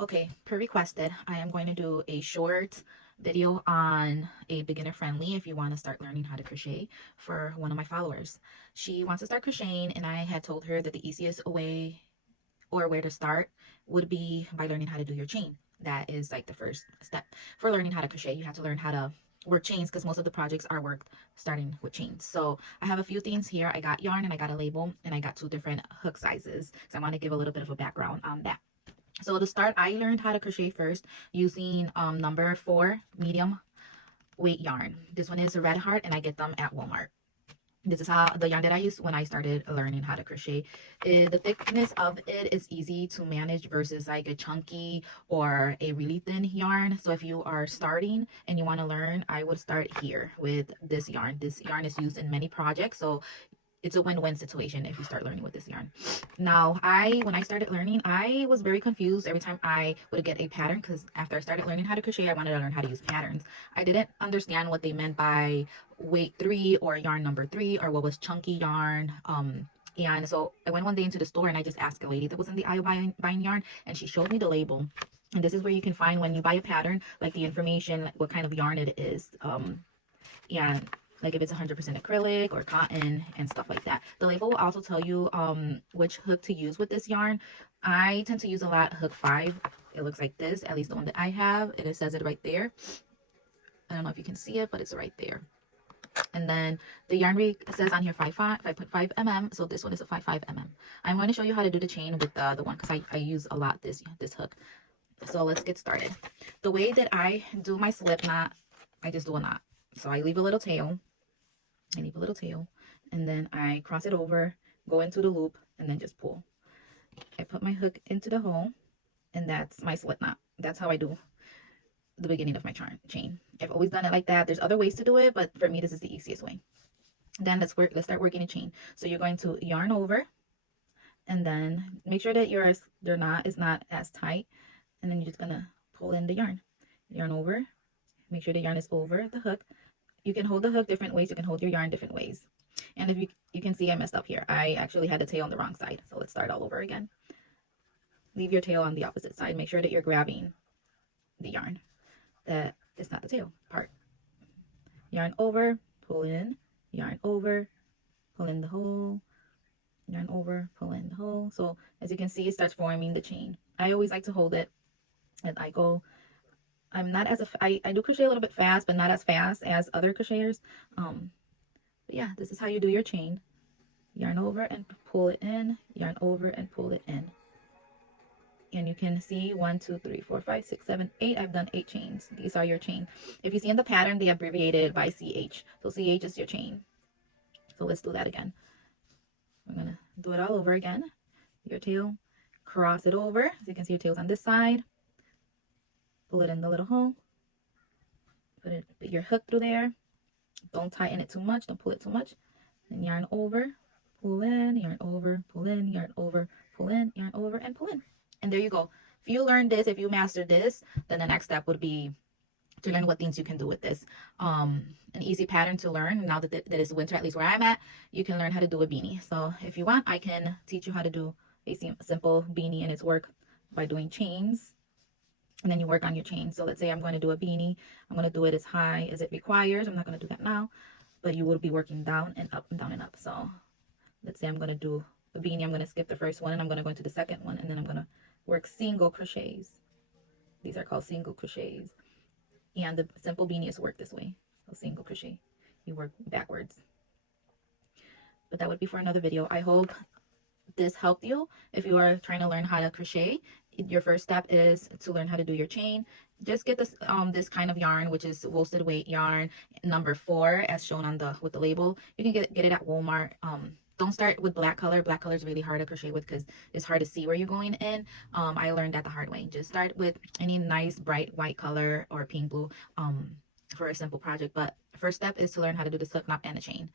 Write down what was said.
Okay, per requested, I am going to do a short video on a beginner friendly if you want to start learning how to crochet for one of my followers. She wants to start crocheting, and I had told her that the easiest way or where to start would be by learning how to do your chain. That is like the first step for learning how to crochet. You have to learn how to work chains because most of the projects are worked starting with chains. So I have a few things here. I got yarn and I got a label and I got two different hook sizes. So I want to give a little bit of a background on that. So to start, I learned how to crochet first using number 4 medium weight yarn. This one is a red heart and I get them at Walmart. This is how the yarn that I used when I started learning how to crochet. The thickness of it is easy to manage versus like a chunky or a really thin yarn. So if you are starting and you want to learn, I would start here with this yarn. This yarn is used in many projects, so it's a win-win situation if you start learning with this yarn. Now, when I started learning, I was very confused every time I would get a pattern, because after I started learning how to crochet, I wanted to learn how to use patterns. I didn't understand what they meant by weight 3 or yarn number 3 or what was chunky yarn. And so I went one day into the store and I just asked a lady that was in the aisle buying yarn, and she showed me the label. And this is where you can find when you buy a pattern, like the information, what kind of yarn it is. And like if it's 100% acrylic or cotton and stuff like that. The label will also tell you which hook to use with this yarn. I tend to use a lot hook 5. It looks like this, at least the one that I have, and it says it right there. I don't know if you can see it, but it's right there. And then the yarn rate says on here 5.5 mm, so this one is a 5.5 mm. I'm going to show you how to do the chain with the one, because I use a lot this hook. So let's get started. The way that I do my slip knot, I just do a knot. So I leave a little tail. And then I cross it over, go into the loop, and then just pull. I put my hook into the hole, and that's my slip knot. That's how I do the beginning of my chain. I've always done it like that. There's other ways to do it, but for me, this is the easiest way. Then let's start working a chain. So you're going to yarn over, and then make sure that your knot is not as tight, and then you're just gonna pull in the yarn. Yarn over, make sure the yarn is over the hook. You can hold the hook different ways. You can hold your yarn different ways. And if you can see I messed up here. I actually had the tail on the wrong side. So let's start all over again. Leave your tail on the opposite side. Make sure that you're grabbing the yarn. That is not the tail part. Yarn over, pull in, yarn over, pull in the hole, yarn over, pull in the hole. So as you can see, it starts forming the chain. I always like to hold it as I go. I'm not as I do crochet a little bit fast, but not as fast as other crocheters. But yeah, this is how you do your chain. Yarn over and pull it in, yarn over and pull it in. And you can see 1, 2, 3, 4, 5, 6, 7, 8. I've done 8 chains. These are your chain. If you see in the pattern, they abbreviated by CH. So CH is your chain. So let's do that again. We're gonna do it all over again. Your tail, cross it over. So you can see your tail's on this side. Pull it in the little hole. Put your hook through there. Don't tighten it too much. Don't pull it too much. Then yarn over, pull in, yarn over, pull in, yarn over, pull in, yarn over, and pull in. And there you go. If you learn this, if you master this, then the next step would be to learn what things you can do with this. An easy pattern to learn. Now that it's winter, at least where I'm at, you can learn how to do a beanie. So if you want, I can teach you how to do a simple beanie, and it's work by doing chains. And then you work on your chain. So let's say I'm going to do a beanie. I'm going to do it as high as it requires. I'm not going to do that now, but you will be working down and up and down and up. So let's say I'm going to do a beanie. I'm going to skip the first one and I'm going to go into the second one, and then I'm going to work single crochets. These are called single crochets. And the simple beanie is worked this way. So single crochet, you work backwards. But that would be for another video. I hope this helped you. If you are trying to learn how to crochet, your first step is to learn how to do your chain. Just get this this kind of yarn, which is worsted weight yarn number 4, as shown on with the label. You can get it at Walmart. Don't start with black color. Black color is really hard to crochet with because it's hard to see where you're going in. I learned that the hard way. Just start with any nice bright white color or pink blue for a simple project. But first step is to learn how to do the slip knot and the chain.